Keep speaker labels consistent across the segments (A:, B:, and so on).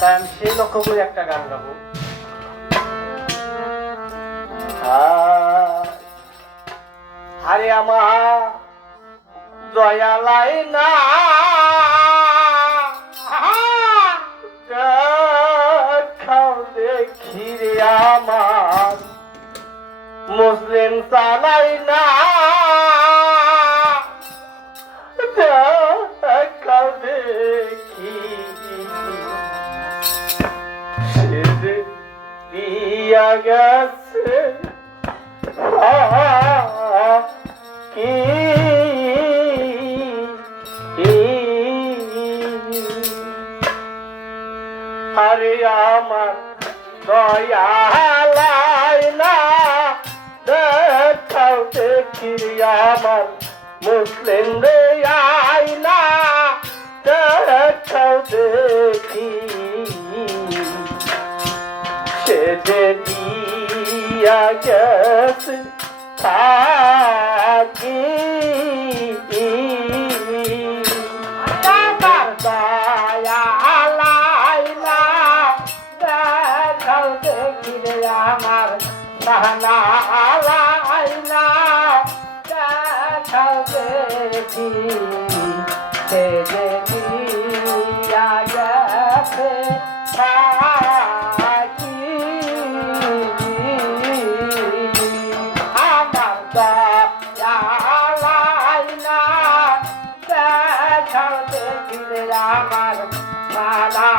A: তাই সেই লক্ষ্য করে একটা গান গাবো। আরে আমার দয়ালাই না। খাও দেখি রে আমার। মুসলিম চালাই না। দিয়া গেছে। কি আরে আমার দয়ালাই না দেখাও দেখি আমার মুসলিম রে দেখাও দেখি যে দিয়া গেছে থাকি আমার আমার সাহনা লাইলা দেখাও দেখি দেখাও দেখিলে আমার সাহনা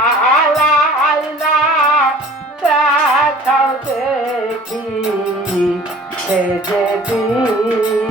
A: লাইলা দেখাও দেখি সে যে দিয়া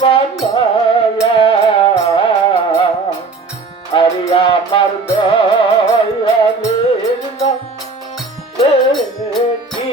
A: তোমার দয়া আরে আমার দয়ালের নাম কি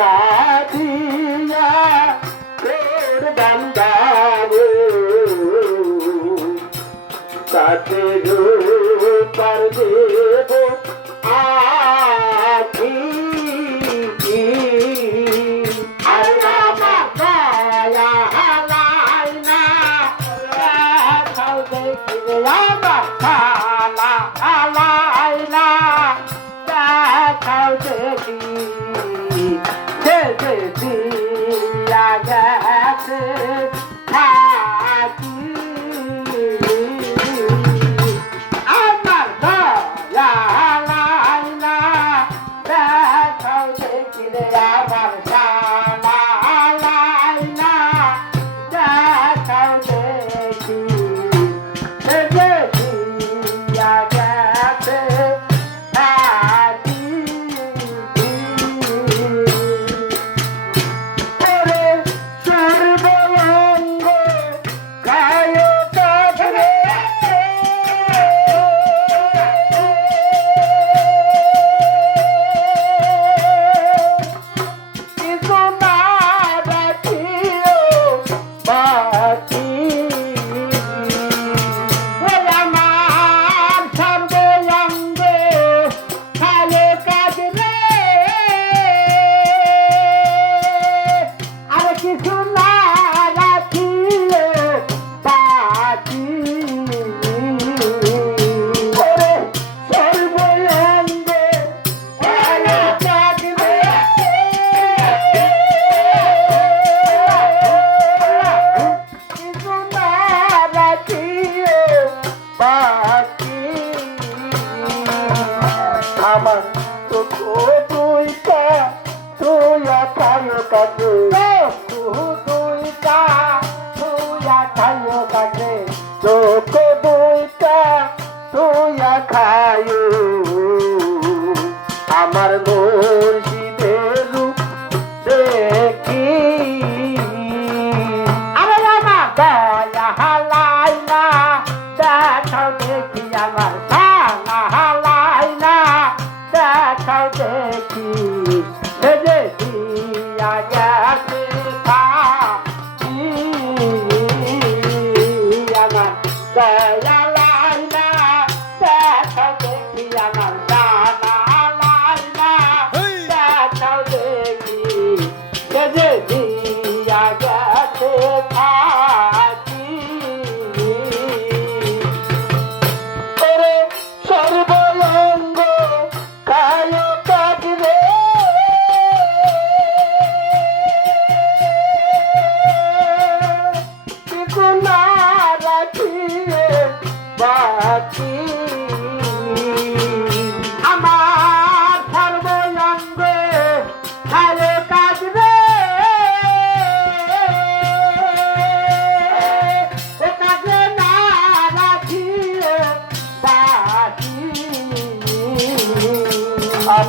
A: 나 back.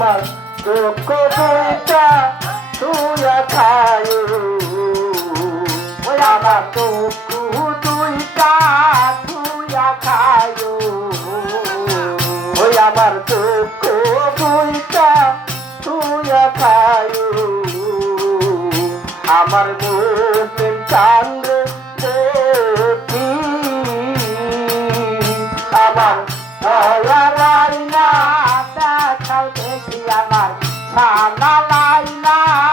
A: আমার দুঃখ দুইটা তুইয়া খায়। আমার দুঃখ দুইটা তুইয়া খায়। ওই আমার দুঃখ দুইটা তুইয়া খায়। আমার মুসলিম চান্দ্র la la la.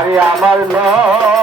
A: আরে আমার নয়।